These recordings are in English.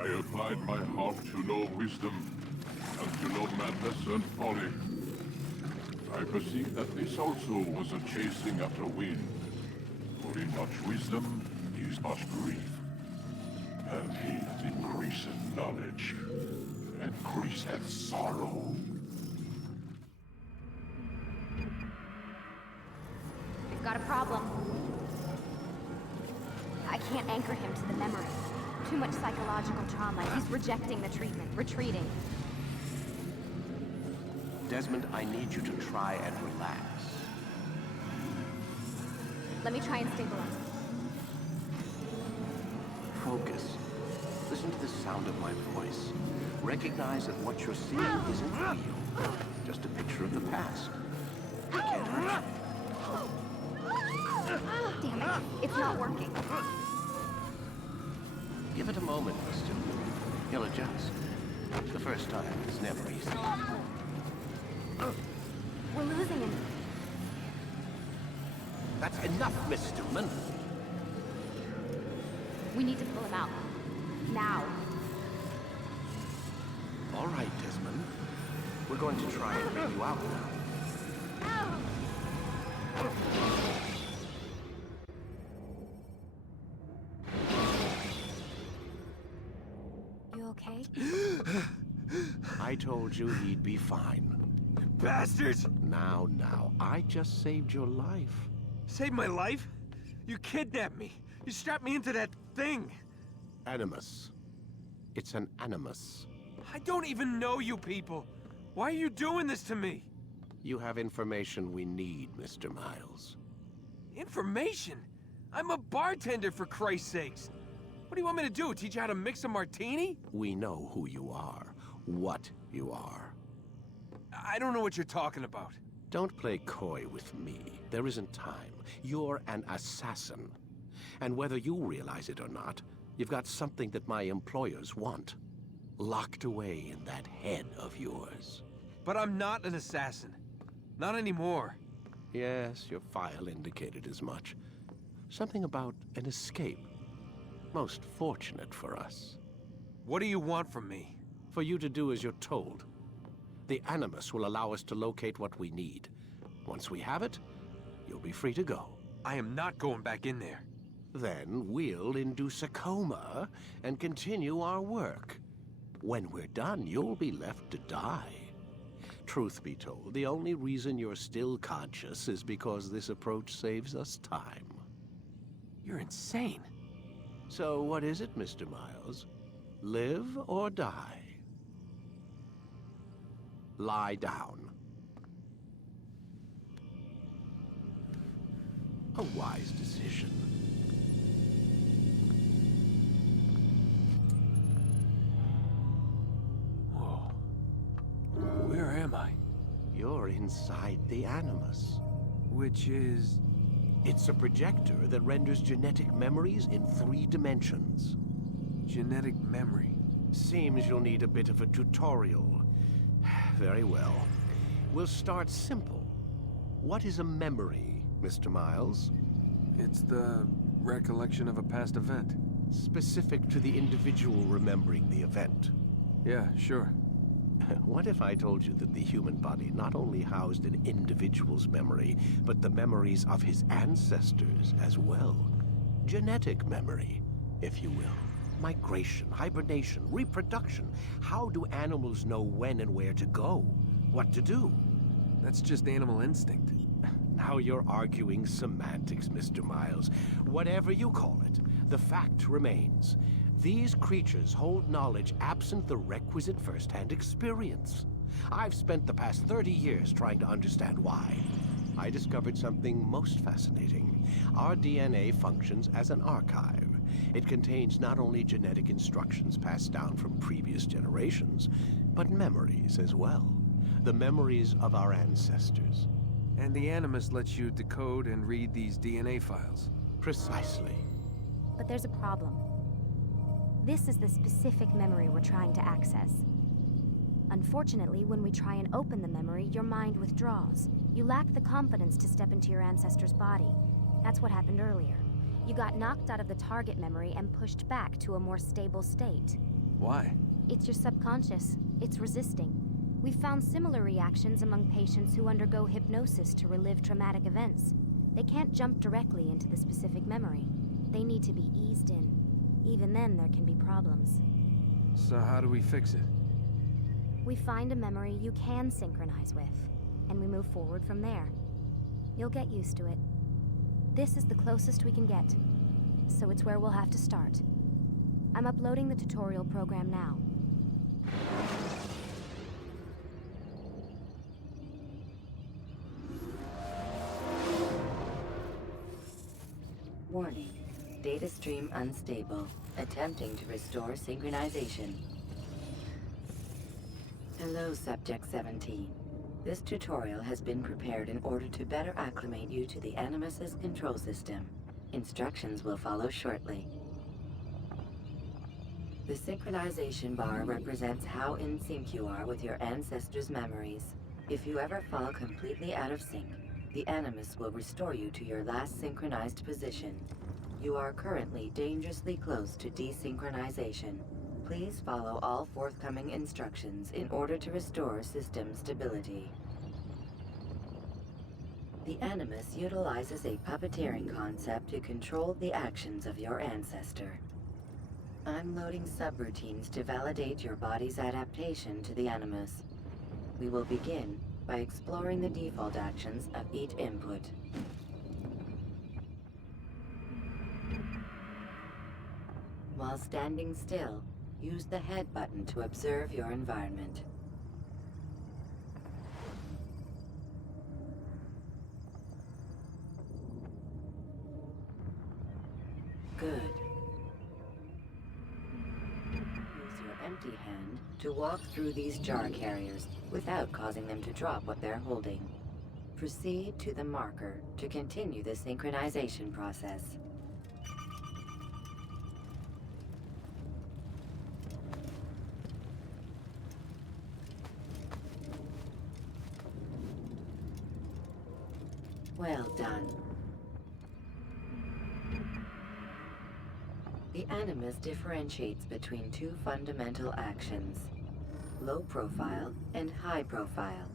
I applied my heart to know wisdom, and to know madness and folly. I perceive that this also was a chasing after wind. For in much wisdom is much grief. And he that increaseth knowledge, increaseth sorrow. We've got a problem. I can't anchor him to the memory. Too much psychological trauma. He's rejecting the treatment, retreating. Desmond, I need you to try and relax. Let me try and stabilize him. Focus. Listen to the sound of my voice. Recognize that what you're seeing isn't real. Just a picture of the past. I can't hurt you. Damn it, it's not working. Give it a moment, Mister. He'll adjust. The first time is never easy. We're losing him. That's enough, Miss Stillman. We need to pull him out. Now. All right, Desmond. We're going to try and bring you out now. You okay? I told you he'd be fine. Bastards! Now, I just saved your life. Saved my life? You kidnapped me. You strapped me into that thing. Animus. It's an animus. I don't even know you people. Why are you doing this to me? You have information we need, Mr. Miles. Information? I'm a bartender, for Christ's sakes. What do you want me to do? Teach you how to mix a martini? We know who you are, what you are. I don't know what you're talking about. Don't play coy with me. There isn't time. You're an assassin. And whether you realize it or not, you've got something that my employers want. Locked away in that head of yours. But I'm not an assassin. Not anymore. Yes, your file indicated as much. Something about an escape. Most fortunate for us. What do you want from me? For you to do as you're told. The Animus will allow us to locate what we need. Once we have it, you'll be free to go. I am not going back in there. Then we'll induce a coma and continue our work. When we're done, you'll be left to die. Truth be told, the only reason you're still conscious is because this approach saves us time. You're insane. So what is it, Mr. Miles? Live or die? Lie down. A wise decision. Whoa. Where am I? You're inside the Animus. Which is... It's a projector that renders genetic memories in 3 dimensions. genetic memory. Seems you'll need a bit of a tutorial. Very well. We'll start simple. What is a memory, Mr. Miles? It's the recollection of a past event. Specific to the individual remembering the event. Yeah, sure. What if I told you that the human body not only housed an individual's memory, but the memories of his ancestors as well? Genetic memory, if you will. Migration, hibernation, reproduction. How do animals know when and where to go? What to do? That's just animal instinct. Now you're arguing semantics, Mr. Miles. Whatever you call it, the fact remains. These creatures hold knowledge absent the requisite first-hand experience. I've spent the past 30 years trying to understand why. I discovered something most fascinating. Our DNA functions as an archive. It contains not only genetic instructions passed down from previous generations, but memories as well. The memories of our ancestors. And the Animus lets you decode and read these DNA files. Precisely. But there's a problem. This is the specific memory we're trying to access. Unfortunately, when we try and open the memory, your mind withdraws. You lack the confidence to step into your ancestor's body. That's what happened earlier. You got knocked out of the target memory and pushed back to a more stable state. Why? It's your subconscious. It's resisting. We've found similar reactions among patients who undergo hypnosis to relive traumatic events. They can't jump directly into the specific memory. They need to be eased in. Even then, there can be problems. So how do we fix it? We find a memory you can synchronize with, and we move forward from there. You'll get used to it. This is the closest we can get, so it's where we'll have to start. I'm uploading the tutorial program now. Warning. Data stream unstable. Attempting to restore synchronization. Hello, Subject 17. This tutorial has been prepared in order to better acclimate you to the Animus's control system. Instructions will follow shortly. The synchronization bar represents how in sync you are with your ancestors' memories. If you ever fall completely out of sync, the Animus will restore you to your last synchronized position. You are currently dangerously close to desynchronization. Please follow all forthcoming instructions in order to restore system stability. The Animus utilizes a puppeteering concept to control the actions of your ancestor. I'm loading subroutines to validate your body's adaptation to the Animus. We will begin by exploring the default actions of each input. While standing still, use the head button to observe your environment. Good. Use your empty hand to walk through these jar carriers without causing them to drop what they're holding. Proceed to the marker to continue the synchronization process. Well done. The Animus differentiates between two fundamental actions: low profile and high profile.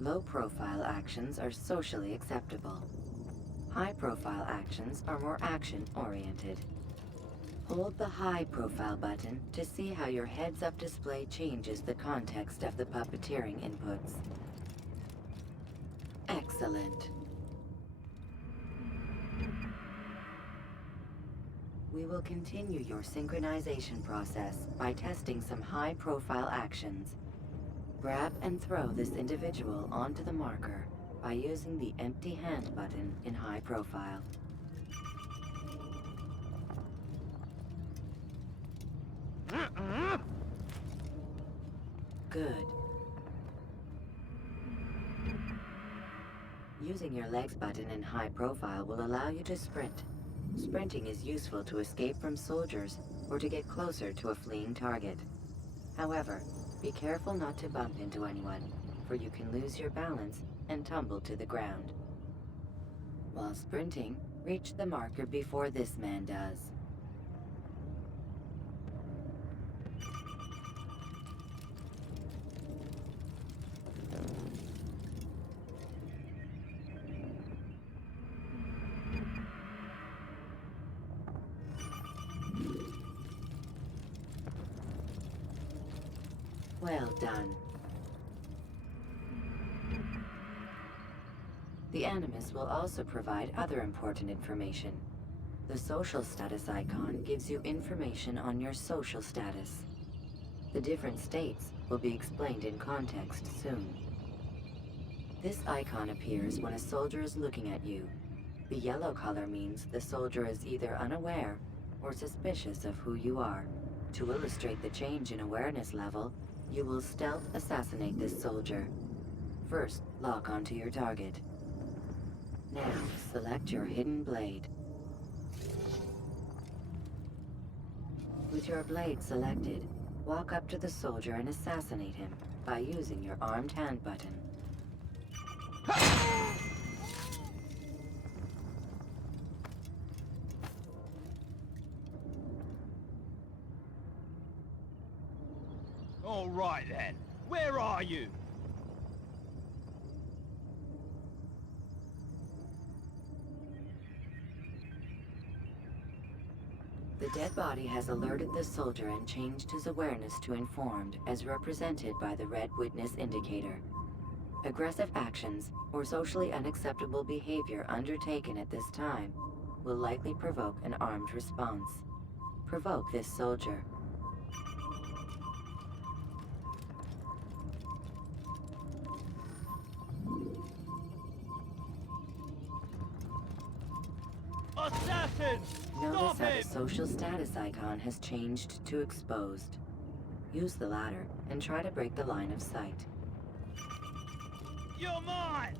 Low profile actions are socially acceptable. High profile actions are more action-oriented. Hold the high profile button to see how your heads-up display changes the context of the puppeteering inputs. Excellent. We will continue your synchronization process by testing some high-profile actions. Grab and throw this individual onto the marker by using the empty hand button in high profile. Good. Using your legs button in high profile will allow you to sprint. Sprinting is useful to escape from soldiers or to get closer to a fleeing target. However, be careful not to bump into anyone, for you can lose your balance and tumble to the ground. While sprinting, reach the marker before this man does. Well done. The Animus will also provide other important information. The social status icon gives you information on your social status. The different states will be explained in context soon. This icon appears when a soldier is looking at you. The yellow color means the soldier is either unaware or suspicious of who you are. To illustrate the change in awareness level, you will stealth assassinate this soldier. First, lock onto your target. Now, select your hidden blade. With your blade selected, walk up to the soldier and assassinate him by using your armed hand button. All right then. Where are you? The dead body has alerted the soldier and changed his awareness to informed, as represented by the red witness indicator. Aggressive actions or socially unacceptable behavior undertaken at this time will likely provoke an armed response. Provoke this soldier. Assassin! Notice Stop how him! the social status icon has changed to exposed. Use the ladder and try to break the line of sight. You're mine!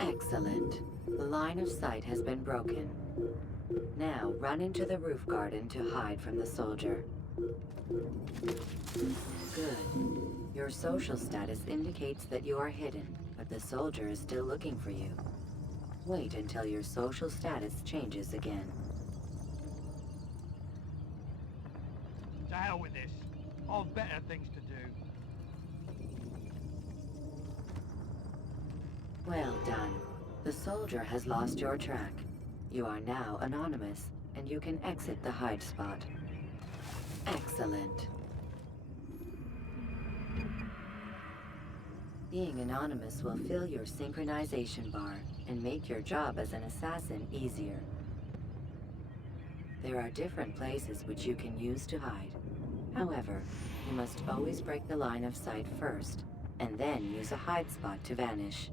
Excellent. The line of sight has been broken. Now run into the roof garden to hide from the soldier. Good. Your social status indicates that you are hidden, but the soldier is still looking for you. Wait until your social status changes again. To hell with this. I've better things to do. Well done. The soldier has lost your track. You are now anonymous, and you can exit the hide spot. Excellent. Being anonymous will fill your synchronization bar and make your job as an assassin easier. There are different places which you can use to hide. However, you must always break the line of sight first, and then use a hide spot to vanish.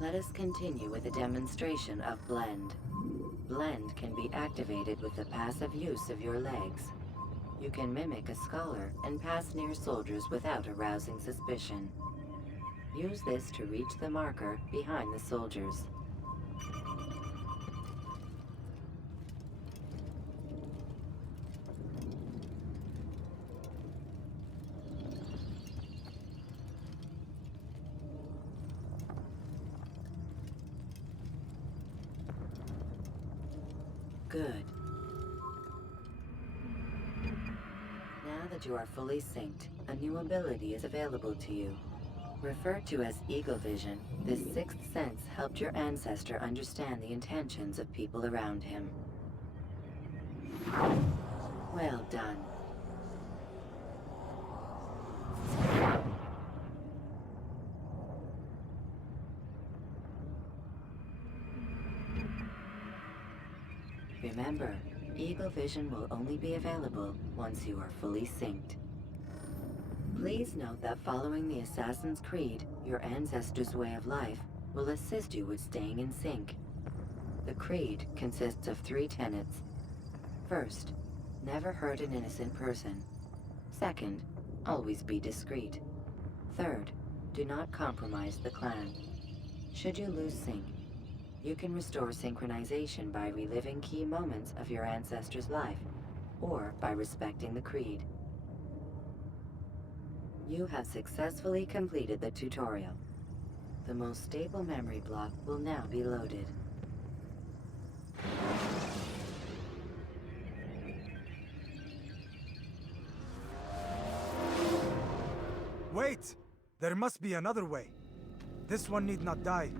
Let us continue with a demonstration of Blend. Blend can be activated with the passive use of your legs. You can mimic a scholar and pass near soldiers without arousing suspicion. Use this to reach the marker behind the soldiers. Good. Now that you are fully synced, a new ability is available to you. Referred to as Eagle Vision, this sixth sense helped your ancestor understand the intentions of people around him. Well done. Remember, Eagle Vision will only be available once you are fully synced. Please note that following the Assassin's Creed, your ancestors' way of life will assist you with staying in sync. The Creed consists of 3 tenets. First, never hurt an innocent person. Second, always be discreet. Third, do not compromise the clan. Should you lose sync, you can restore synchronization by reliving key moments of your ancestor's life, or by respecting the Creed. You have successfully completed the tutorial. The most stable memory block will now be loaded. Wait! There must be another way. This one need not die.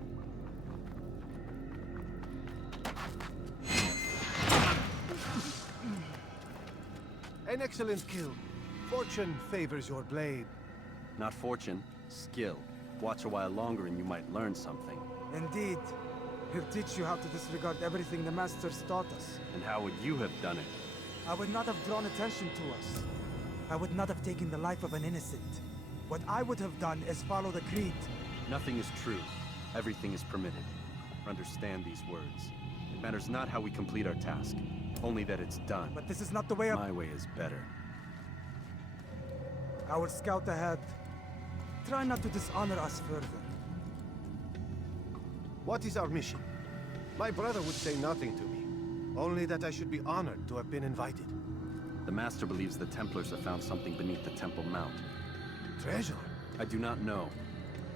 An excellent kill. Fortune favors your blade. Not fortune, skill. Watch a while longer and you might learn something. Indeed. He'll teach you how to disregard everything the Masters taught us. And how would you have done it? I would not have drawn attention to us. I would not have taken the life of an innocent. What I would have done is follow the Creed. Nothing is true. Everything is permitted. Understand these words. It matters not how we complete our task, only that it's done. But this is not the way of... My way is better. I will scout ahead. Try not to dishonor us further. What is our mission? My brother would say nothing to me. Only that I should be honored to have been invited. The Master believes the Templars have found something beneath the Temple Mount. Treasure? I do not know.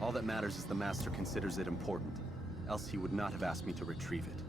All that matters is the Master considers it important. Else he would not have asked me to retrieve it.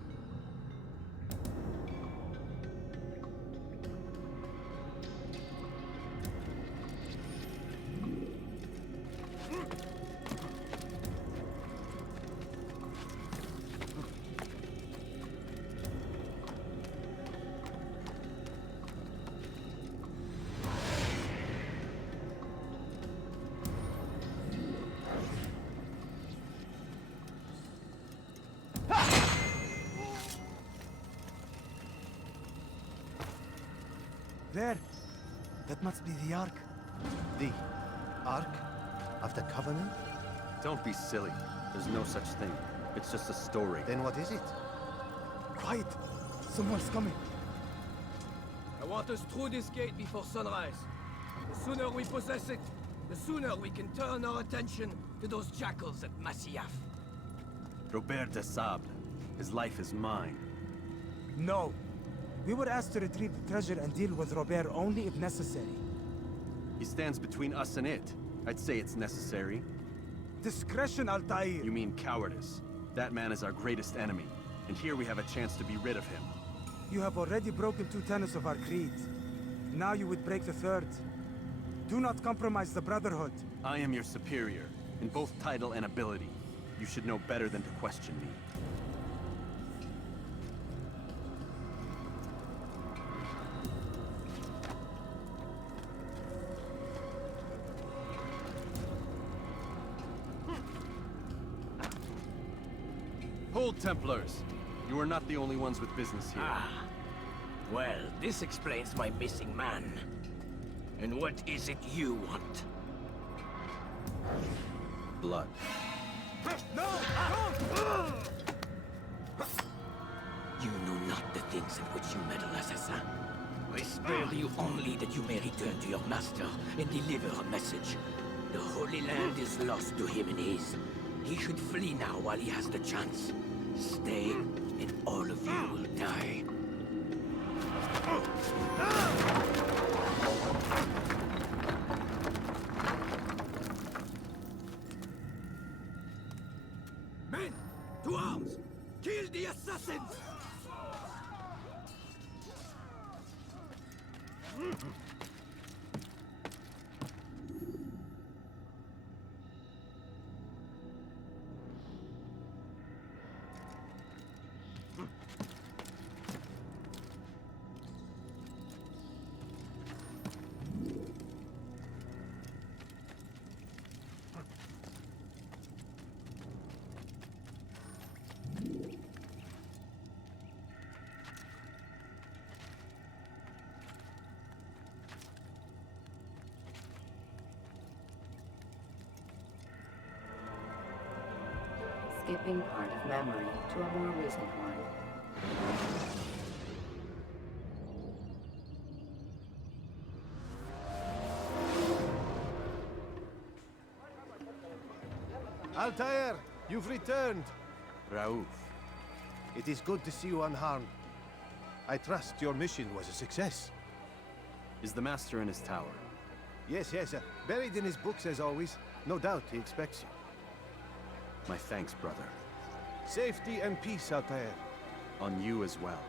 There! That must be the Ark. The Ark of the Covenant? Don't be silly. There's no such thing. It's just a story. Then what is it? Quiet! Someone's coming. I want us through this gate before sunrise. The sooner we possess it, the sooner we can turn our attention to those jackals at Masyaf. Robert de Sable. His life is mine. No! We were asked to retrieve the treasure and deal with Robert only if necessary. He stands between us and it. I'd say it's necessary. Discretion, Altair! You mean cowardice. That man is our greatest enemy, and here we have a chance to be rid of him. You have already broken 2 tenets of our creed. Now you would break the 3rd. Do not compromise the Brotherhood. I am your superior, in both title and ability. You should know better than to question me. Hold, Templars! You are not the only ones with business here. Ah. Well, this explains my missing man. And what is it you want? Blood. No! You know not the things in which you meddle, assassin. I spare you only that you may return to your master and deliver a message. The Holy Land is lost to him and his. He should flee now while he has the chance. Stay, and all of you will die. Men, to arms! Kill the assassins! Skipping part of memory to a more recent one. Altair, you've returned. Raouf. It is good to see you unharmed. I trust your mission was a success. Is the Master in his tower? Yes, buried in his books as always. No doubt he expects you. My thanks, brother. Safety and peace, Altair. On you as well.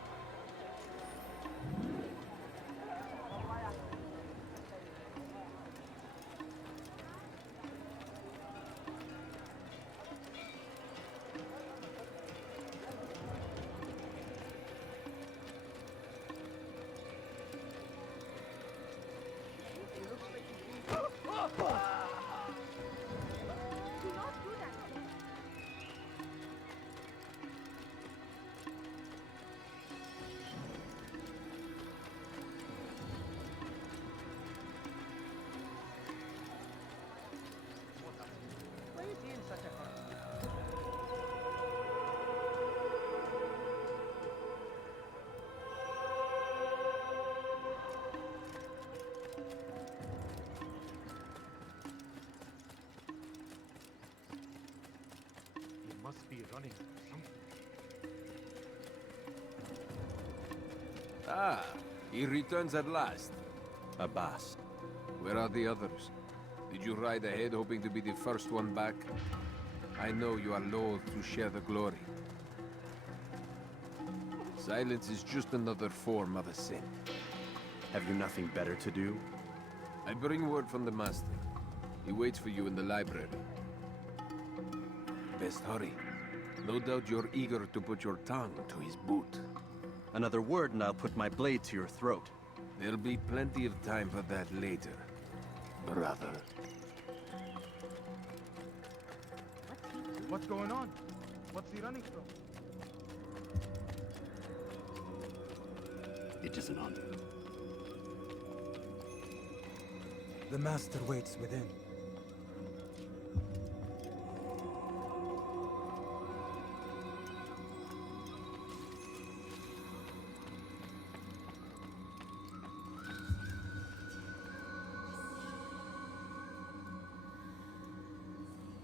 Must be running something. Ah, he returns at last. Abbas. Where are the others? Did you ride ahead hoping to be the first one back? I know you are loath to share the glory. Silence is just another form of a sin. Have you nothing better to do? I bring word from the Master. He waits for you in the library. Best hurry. No doubt you're eager to put your tongue to his boot. Another word and I'll put my blade to your throat. There'll be plenty of time for that later, brother. What's going on? What's he running from? It is an honor. The Master waits within.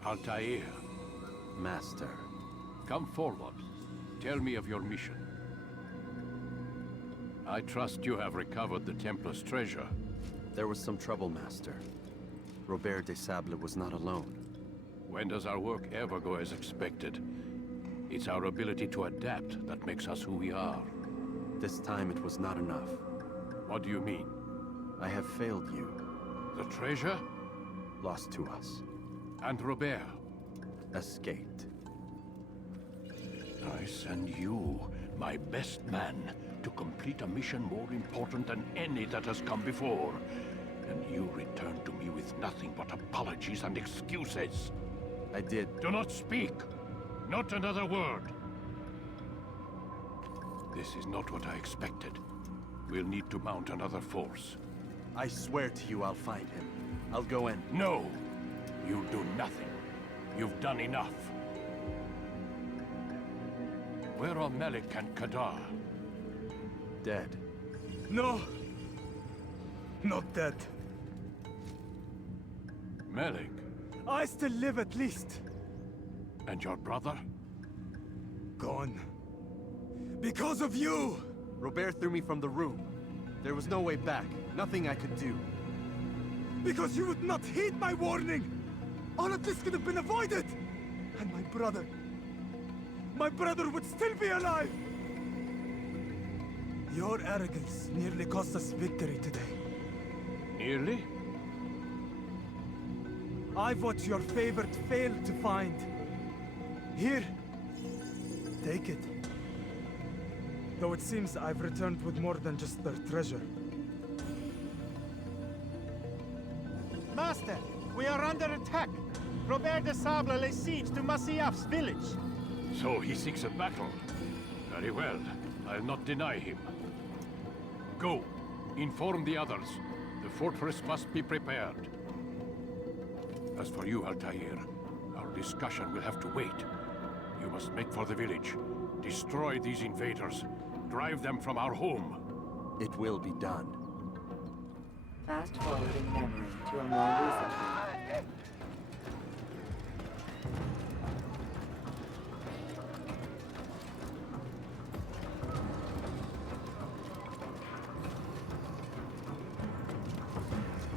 Altair, Master. come forward. Tell me of your mission. I trust you have recovered the Templar's treasure. There was some trouble, Master. Robert de Sable was not alone. When does our work ever go as expected? It's our ability to adapt that makes us who we are. This time it was not enough. What do you mean? I have failed you. The treasure? Lost to us. And Robert? Escaped. I send you, my best man, to complete a mission more important than any that has come before. And you return to me with nothing but apologies and excuses. I did. Do not speak! Not another word! This is not what I expected. We'll need to mount another force. I swear to you I'll find him. I'll go in. No! You do nothing. You've done enough. Where are Melik and Kadar? Dead. No! Not dead. Melik? I still live at least. And your brother? Gone. Because of you! Robert threw me from the room. There was no way back. Nothing I could do. Because you would not heed my warning! All of this could have been avoided! And my brother... My brother would still be alive! Your arrogance nearly cost us victory today. Nearly? I've what your favorite failed to find. Here. Take it. Though it seems I've returned with more than just their treasure. Master, we are under attack. Robert de Sable lays siege to Masyaf's village. So he seeks a battle. Very well. I'll not deny him. Go. Inform the others. The fortress must be prepared. As for you, Altair, our discussion will have to wait. You must make for the village. Destroy these invaders. Drive them from our home. It will be done. Fast forwarding memory to a more recent one.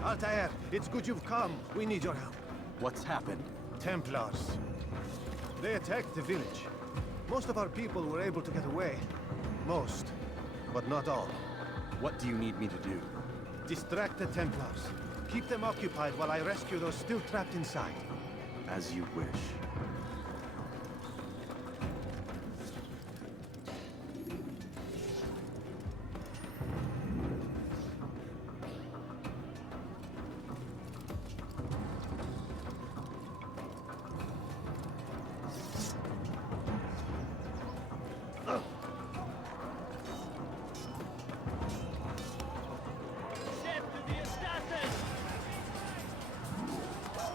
Altair, it's good you've come. We need your help. What's happened? Templars. They attacked the village. Most of our people were able to get away. Most, but not all. What do you need me to do? Distract the Templars. Keep them occupied while I rescue those still trapped inside. As you wish.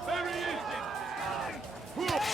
There he is!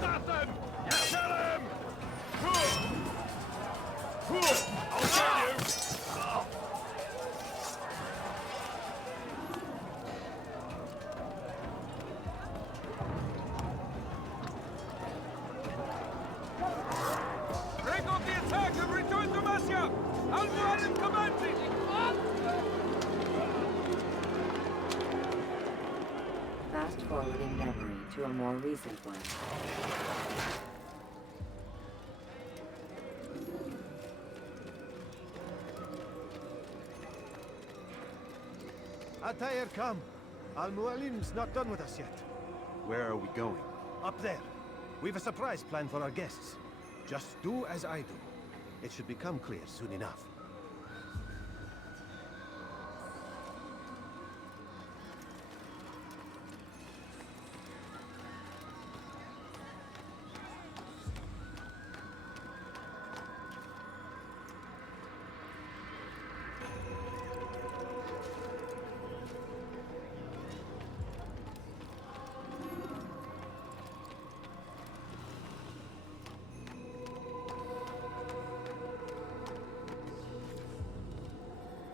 nothing! Kill him! I'll get you! Break off the attack and return to Masya! Al-Mualim commands it! Fast forwarding memory to a more recent one. Altair, come. Al-Mualim's not done with us yet. Where are we going? Up there. We've a surprise plan for our guests. Just do as I do. It should become clear soon enough.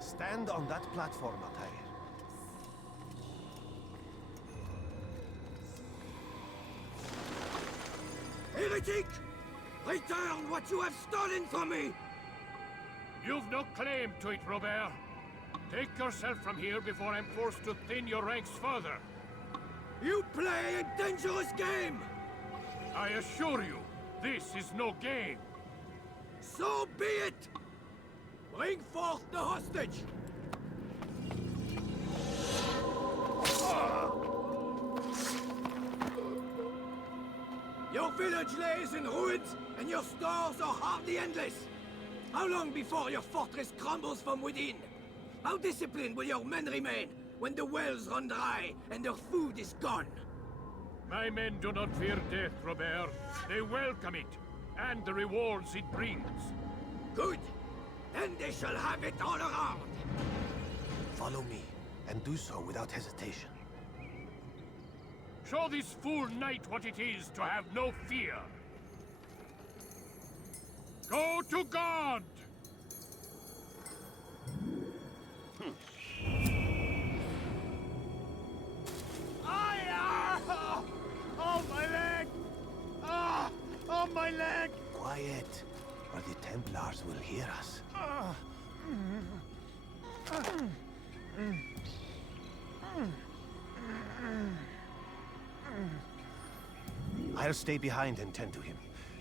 Stand on that platform, Altair. Heretic! Return what you have stolen from me! You've no claim to it, Robert. Take yourself from here before I'm forced to thin your ranks further. You play a dangerous game! I assure you, this is no game. So be it! Bring forth the hostage! Your village lays in ruins, and your stores are hardly endless. How long before your fortress crumbles from within? How disciplined will your men remain when the wells run dry and their food is gone? My men do not fear death, Robert. They welcome it, and the rewards it brings. Good. Then they shall have it all around. Follow me, and do so without hesitation. Show this fool knight what it is to have no fear. Go to God! Oh, my leg! Ah! Oh, my leg! Quiet, or the Templars will hear us. I'll stay behind and tend to him.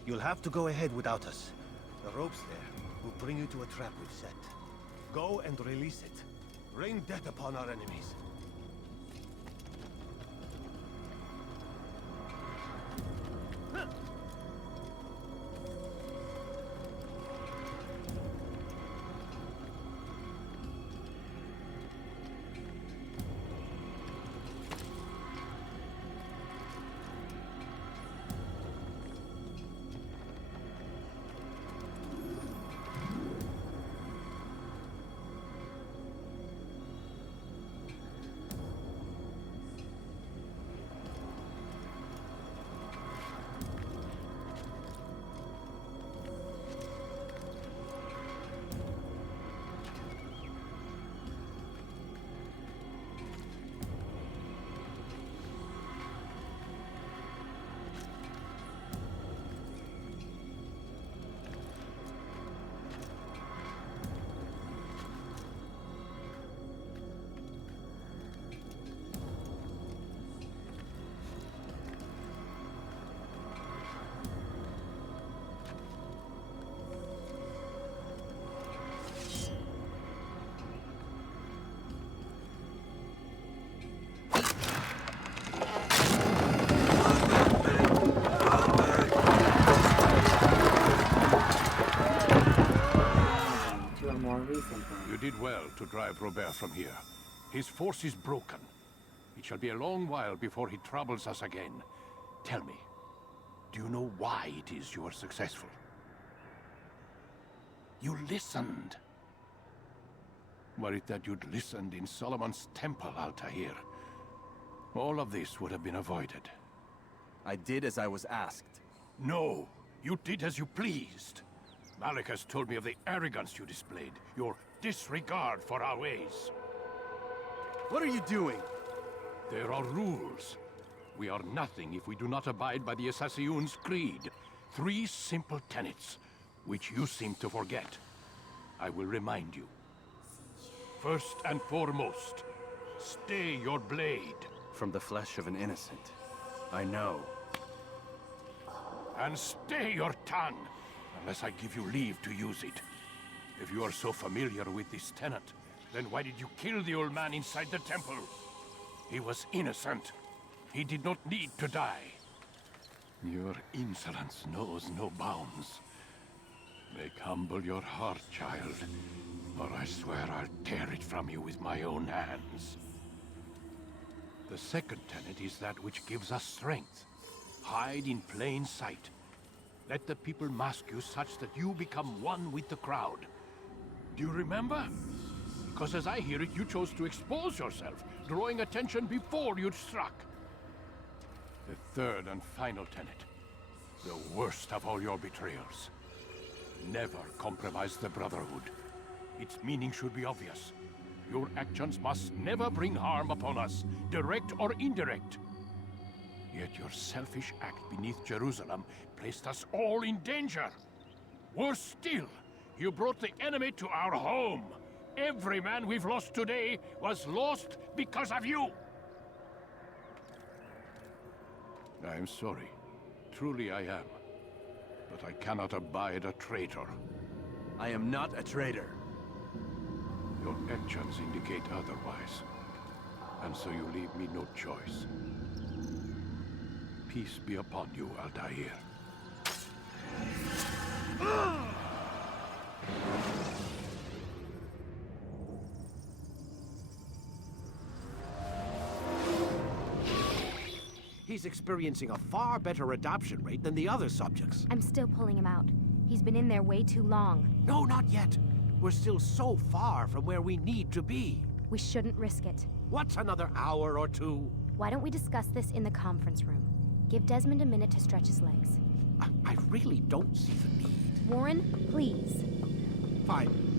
You'll have to go ahead without us. The ropes there will bring you to a trap we've set. Go and release it. Rain death upon our enemies. You did well to drive Robert from here. His force is broken. It shall be a long while before he troubles us again. Tell me, do you know why it is you are successful? You listened. Were it that you'd listened in Solomon's temple, Altair, all of this would have been avoided. I did as I was asked. No, you did as you pleased. Malik has told me of the arrogance you displayed, your disregard for our ways. What are you doing? There are rules. We are nothing if we do not abide by the Assassiyun's creed. 3 simple tenets, which you seem to forget. I will remind you. First and foremost, stay your blade. From the flesh of an innocent. I know. And stay your tongue, unless I give you leave to use it. If you are so familiar with this tenet, then why did you kill the old man inside the temple? He was innocent. He did not need to die. Your insolence knows no bounds. Make humble your heart, child, or I swear I'll tear it from you with my own hands. The second tenet is that which gives us strength. Hide in plain sight. Let the people mask you such that you become one with the crowd. Do you remember? Because as I hear it, you chose to expose yourself, drawing attention before you'd struck. The third and final tenet. The worst of all your betrayals. Never compromise the Brotherhood. Its meaning should be obvious. Your actions must never bring harm upon us, direct or indirect. Yet your selfish act beneath Jerusalem placed us all in danger. Worse still, you brought the enemy to our home. Every man we've lost today was lost because of you. I am sorry. Truly I am. But I cannot abide a traitor. I am not a traitor. Your actions indicate otherwise. And so you leave me no choice. Peace be upon you, Altair. He's experiencing a far better adoption rate than the other subjects. I'm still pulling him out. He's been in there way too long. No, not yet. We're still so far from where we need to be. We shouldn't risk it. What's another hour or two? Why don't we discuss this in the conference room? Give Desmond a minute to stretch his legs. I really don't see the need. Warren, please. Fine.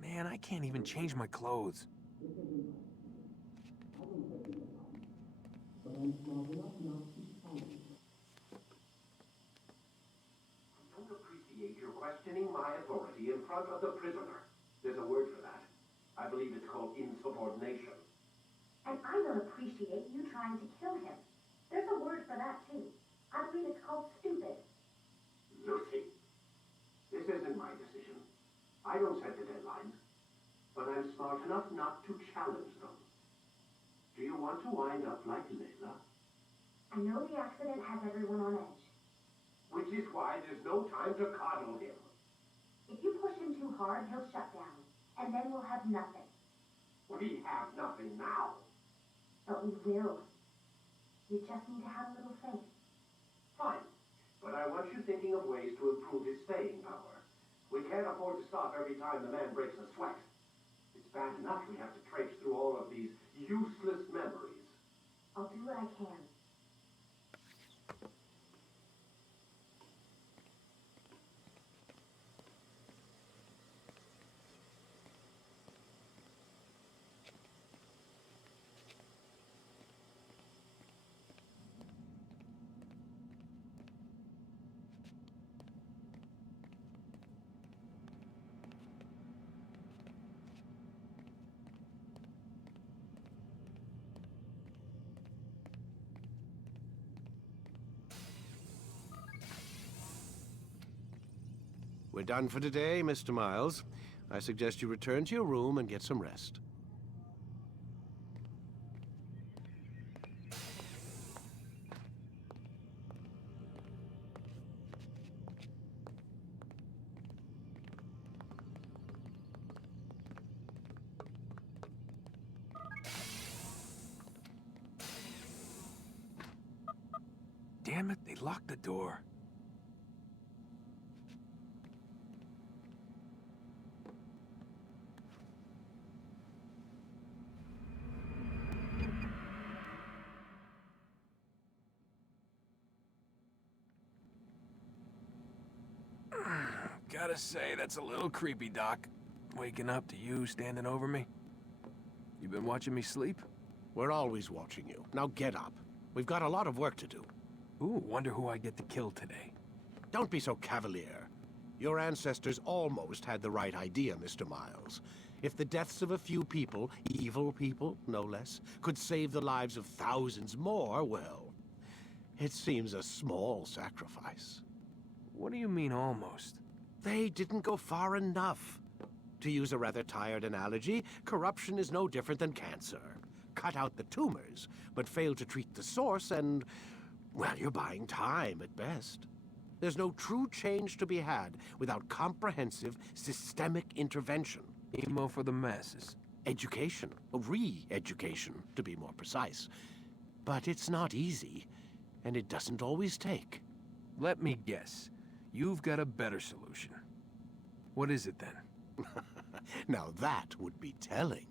Man, I can't even change my clothes. I don't appreciate your questioning my authority in front of the prisoner. There's a word for that. I believe it's called insubordination. And I don't appreciate you trying to kill him. There's a word for that, too. I believe it's called stupid. Lucy, this isn't my decision. I don't set the deadlines. But I'm smart enough not to challenge them. Do you want to wind up like Layla? I know the accident has everyone on edge. Which is why there's no time to coddle him. If you push him too hard, he'll shut down. And then we'll have nothing. We have nothing now. But we will. You just need to have a little faith. Fine. But I want you thinking of ways to improve his staying power. We can't afford to stop every time the man breaks a sweat. It's bad enough we have to traipse through all of these useless memories. I'll do what I can. We're done for today, Mr. Miles. I suggest you return to your room and get some rest. Damn it, they locked the door. Gotta say, that's a little creepy, Doc. Waking up to you standing over me. You been watching me sleep? We're always watching you. Now get up. We've got a lot of work to do. Ooh, wonder who I get to kill today. Don't be so cavalier. Your ancestors almost had the right idea, Mr. Miles. If the deaths of a few people, evil people, no less, could save the lives of thousands more, well, it seems a small sacrifice. What do you mean, almost? They didn't go far enough. To use a rather tired analogy, corruption is no different than cancer. Cut out the tumors, but fail to treat the source and, well, you're buying time at best. There's no true change to be had without comprehensive, systemic intervention. Emo for the masses. Education. Re-education, to be more precise. But it's not easy, and it doesn't always take. Let me guess. You've got a better solution. What is it then? Now that would be telling.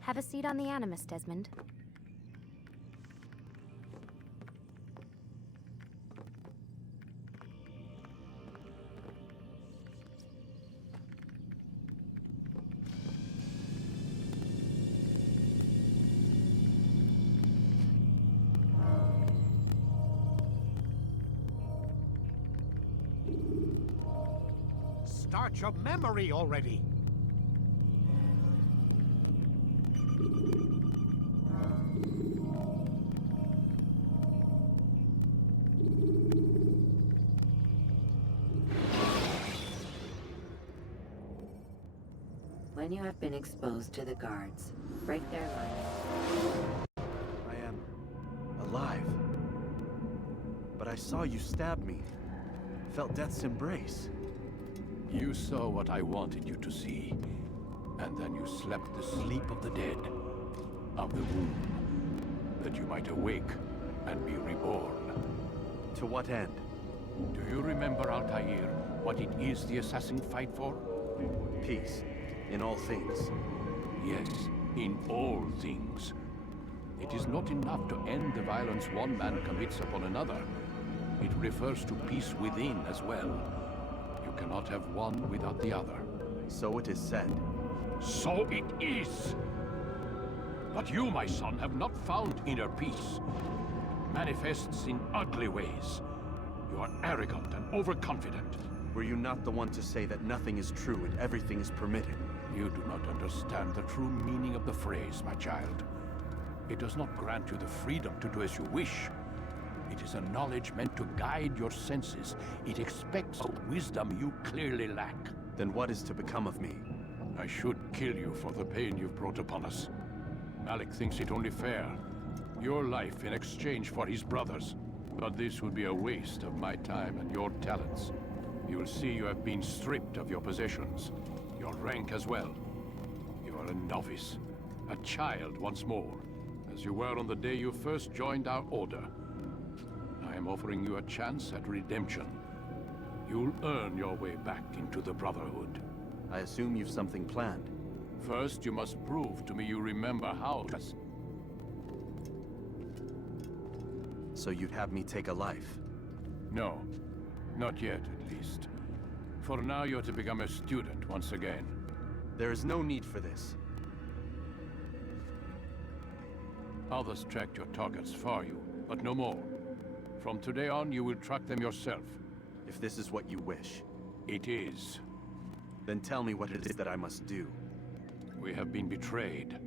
Have a seat on the Animus, Desmond. Start your memory already! When you have been exposed to the guards, break their line. I am alive. But I saw you stab me. Felt death's embrace. You saw what I wanted you to see. And then you slept the sleep of the dead. Of the womb. That you might awake and be reborn. To what end? Do you remember, Altair, what it is the assassin fight for? Peace. In all things. Yes, in all things. It is not enough to end the violence one man commits upon another. It refers to peace within as well. You cannot have one without the other. So it is said. So it is! But you, my son, have not found inner peace. It manifests in ugly ways. You are arrogant and overconfident. Were you not the one to say that nothing is true and everything is permitted? You do not understand the true meaning of the phrase, my child. It does not grant you the freedom to do as you wish. It is a knowledge meant to guide your senses. It expects a wisdom you clearly lack. Then what is to become of me? I should kill you for the pain you've brought upon us. Malik thinks it only fair. Your life in exchange for his brother's. But this would be a waste of my time and your talents. You will see you have been stripped of your possessions. Your rank as well. You are a novice. A child once more. As you were on the day you first joined our order. I am offering you a chance at redemption. You'll earn your way back into the Brotherhood. I assume you've something planned. First, you must prove to me you remember how to... So you'd have me take a life? No. Not yet, at least. For now, you're to become a student once again. There is no need for this. Others tracked your targets for you, but no more. From today on, you will track them yourself. If this is what you wish. It is. Then tell me what it is that I must do. We have been betrayed.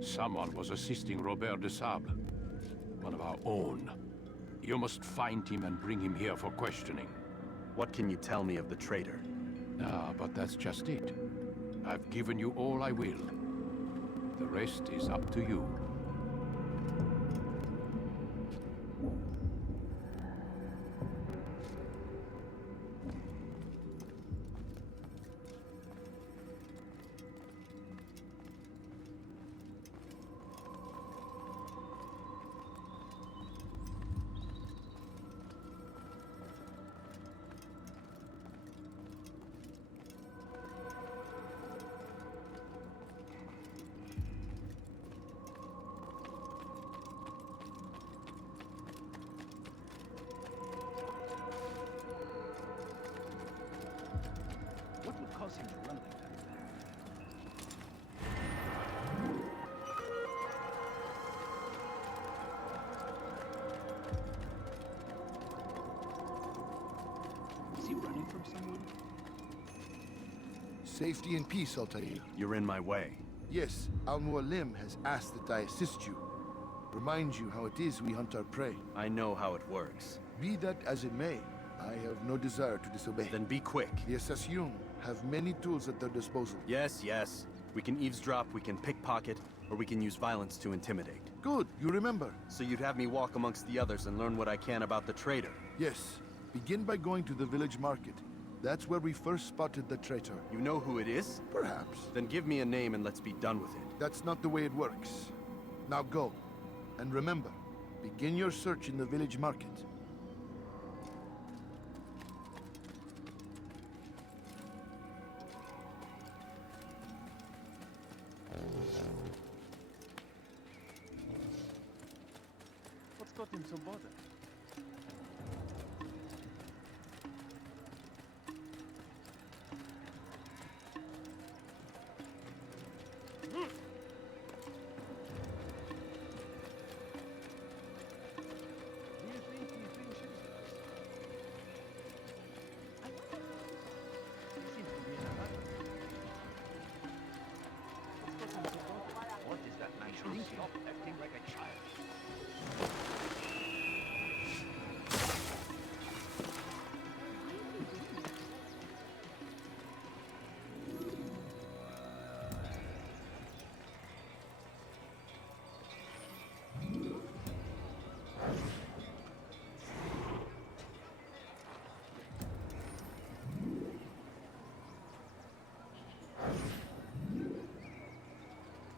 Someone was assisting Robert de Sable, one of our own. You must find him and bring him here for questioning. What can you tell me of the traitor? Ah, but that's just it. I've given you all I will. The rest is up to you. What would cause him to run like that? Is he running from someone? Safety and peace, Altair. You're in my way. Yes, Al-Mualim has asked that I assist you. Remind you how it is we hunt our prey. I know how it works. Be that as it may, I have no desire to disobey. Then be quick. The Assassins have many tools at their disposal. Yes, yes. We can eavesdrop, we can pickpocket, or we can use violence to intimidate. Good, you remember. So you'd have me walk amongst the others and learn what I can about the traitor? Yes. Begin by going to the village market. That's where we first spotted the traitor. You know who it is? Perhaps. Then give me a name and let's be done with it. That's not the way it works. Now go. And remember, begin your search in the village market. What's got him so bothered? What is that man doing? Stop acting like a child.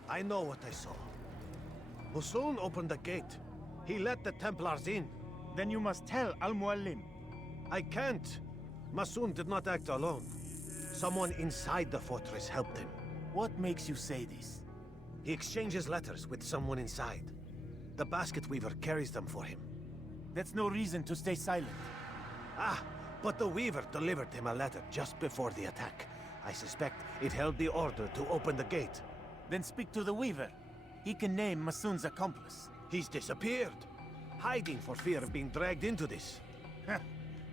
I know what I saw. Masoon opened the gate. He let the Templars in. Then you must tell Al-Mualim. I can't. Masoon did not act alone. Someone inside the fortress helped him. What makes you say this? He exchanges letters with someone inside. The basket weaver carries them for him. That's no reason to stay silent. Ah, but the weaver delivered him a letter just before the attack. I suspect it held the order to open the gate. Then speak to the weaver. He can name Masoon's accomplice. He's disappeared. Hiding for fear of being dragged into this.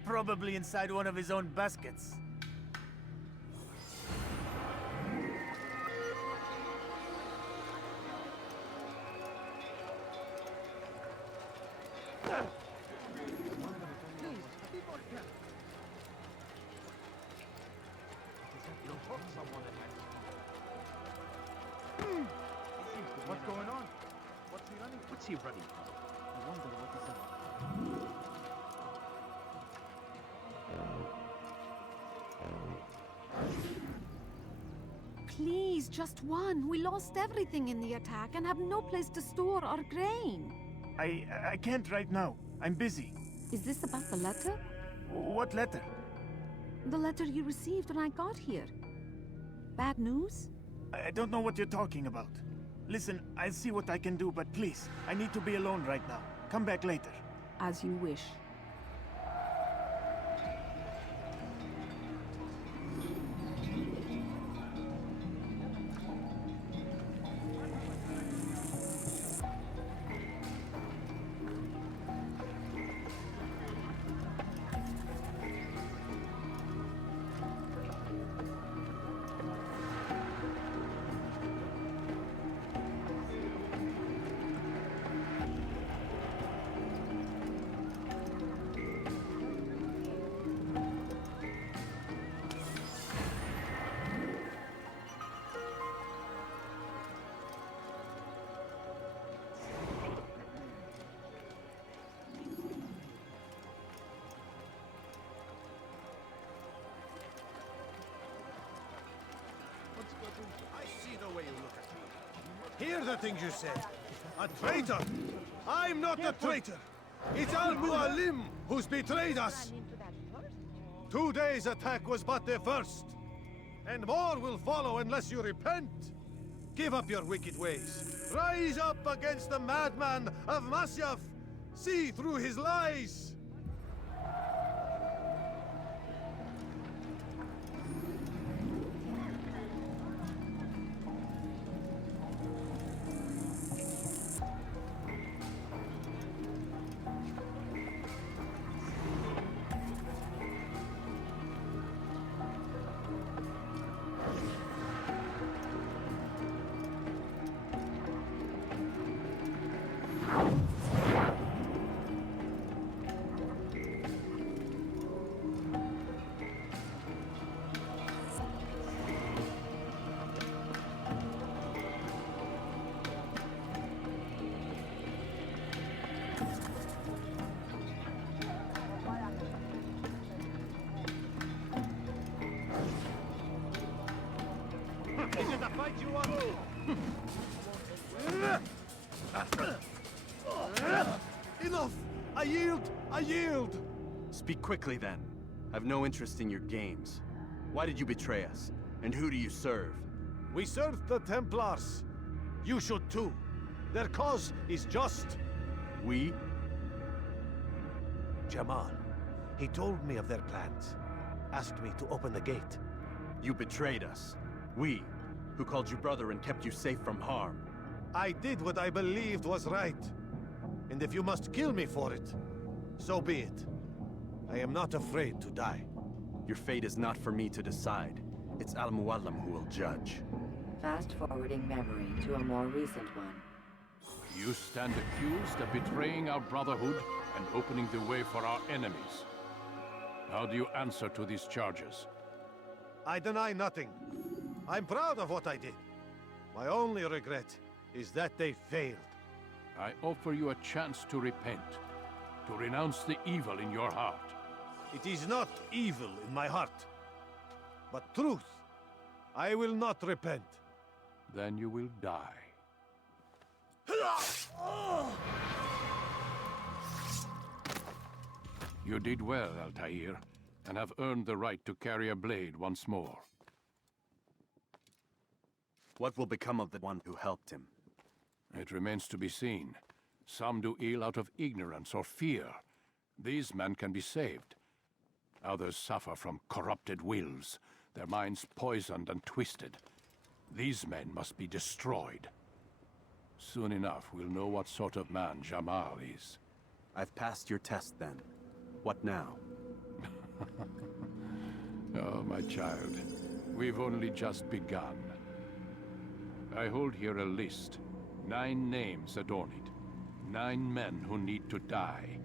Probably inside one of his own baskets. What's going on? What's he running? What's he running from? I wonder what he's up. Please, just one. We lost everything in the attack and have no place to store our grain. I can't right now. I'm busy. Is this about the letter? What letter? The letter you received when I got here. Bad news? I don't know what you're talking about. Listen, I'll see what I can do, but please, I need to be alone right now. Come back later. As you wish. I see the way you look at me. Hear the things you said. A traitor! I'm not a traitor! It's Al-Mualim who's betrayed us! Today's attack was but the first. And more will follow unless you repent. Give up your wicked ways. Rise up against the madman of Masyaf. See through his lies. Is it a fight you want? Enough! I yield! I yield! Speak quickly, then. I've no interest in your games. Why did you betray us? And who do you serve? We serve the Templars. You should too. Their cause is just. We? Jamal. He told me of their plans. Asked me to open the gate. You betrayed us. We, who called you brother and kept you safe from harm. I did what I believed was right. And if you must kill me for it, so be it. I am not afraid to die. Your fate is not for me to decide. It's Al-Mualim who will judge. Fast-forwarding memory to a more recent one. You stand accused of betraying our Brotherhood and opening the way for our enemies. How do you answer to these charges? I deny nothing. I'm proud of what I did. My only regret is that they failed. I offer you a chance to repent, to renounce the evil in your heart. It is not evil in my heart, but truth. I will not repent. Then you will die. You did well, Altair, and have earned the right to carry a blade once more. What will become of the one who helped him? It remains to be seen. Some do ill out of ignorance or fear. These men can be saved. Others suffer from corrupted wills, their minds poisoned and twisted. These men must be destroyed. Soon enough, we'll know what sort of man Jamal is. I've passed your test, then. What now? Oh, my child. We've only just begun. I hold here a list. 9 names adorn it. 9 men who need to die.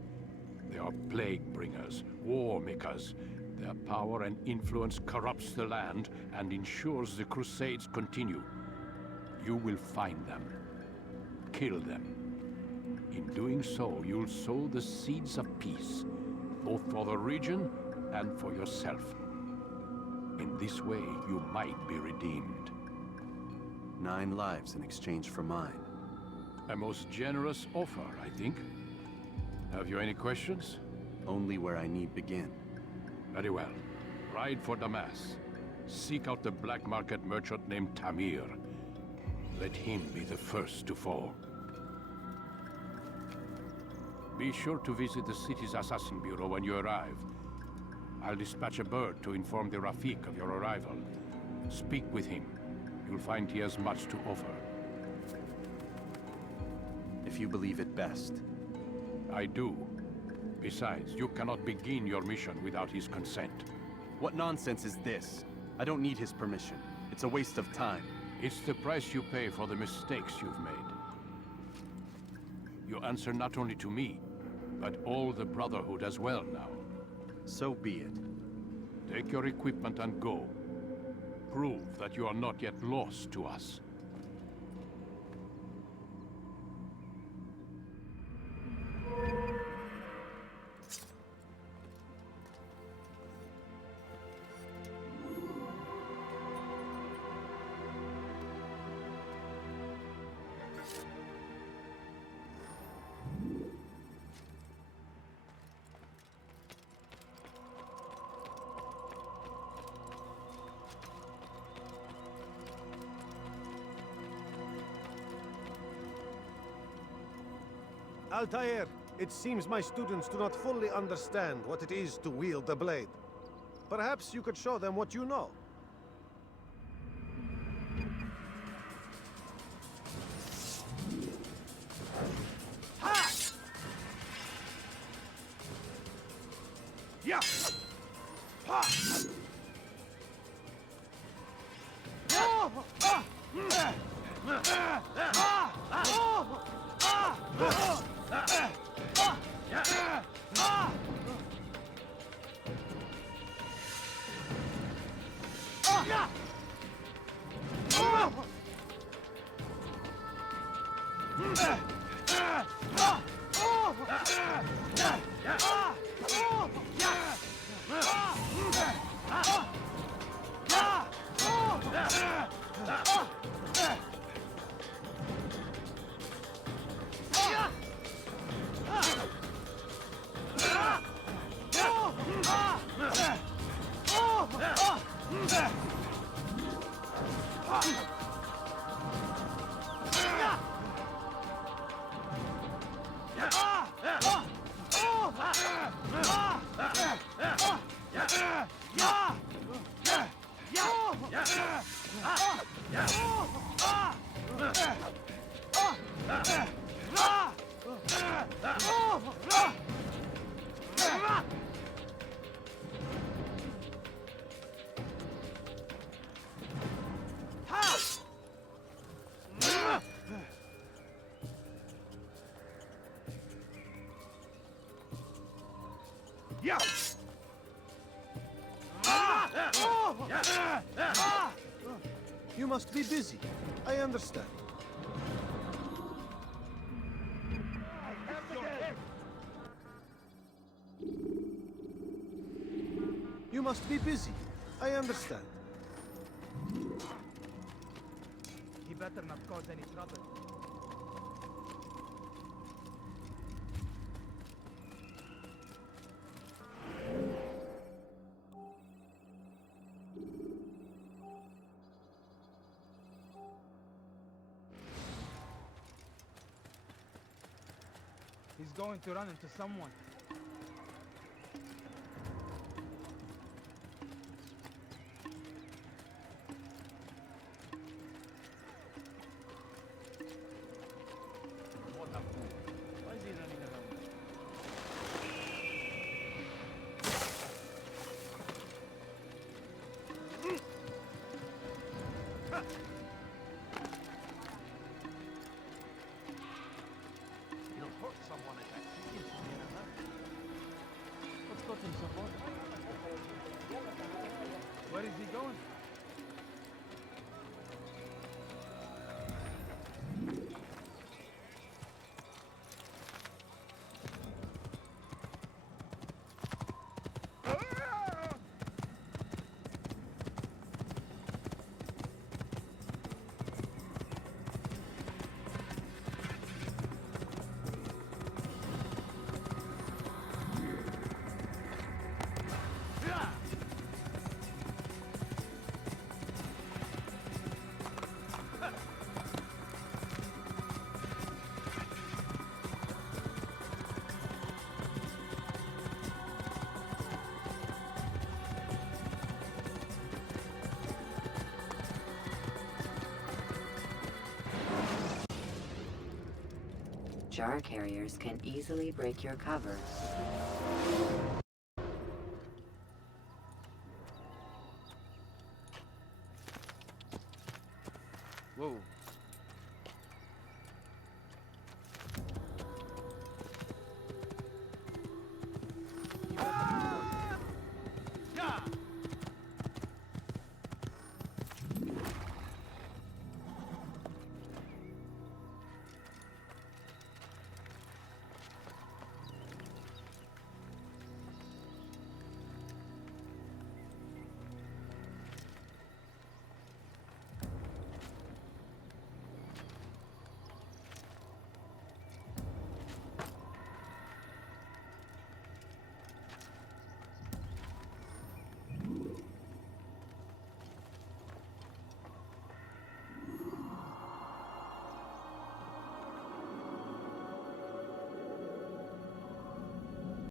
They are plague bringers, war makers. Their power and influence corrupts the land and ensures the Crusades continue. You will find them. Kill them. In doing so, you'll sow the seeds of peace, both for the region and for yourself. In this way, you might be redeemed. 9 lives in exchange for mine. A most generous offer, I think. Have you any questions? Only where I need begin. Very well. Ride for Damas. Seek out the black market merchant named Tamir. Let him be the first to fall. Be sure to visit the city's assassin bureau when you arrive. I'll dispatch a bird to inform the Rafik of your arrival. Speak with him. You'll find he has much to offer. If you believe it best. I do. Besides, you cannot begin your mission without his consent. What nonsense is this? I don't need his permission. It's a waste of time. It's the price you pay for the mistakes you've made. You answer not only to me, but all the Brotherhood as well now. So be it. Take your equipment and go. Prove that you are not yet lost to us. Altair, it seems my students do not fully understand what it is to wield the blade. Perhaps you could show them what you know. Ha! Yeah! Ha! Oh! Ah! Ah! Ah! Ah! Oh! Ah! Oh! You must be busy. I understand. You must be busy. I understand. He better not cause any trouble. He's going to run into someone. What a fool. Why is he running around? You don't hurt someone at that distance, huh? What's got him so bothered? Where is he going? jar carriers can easily break your cover. Whoa.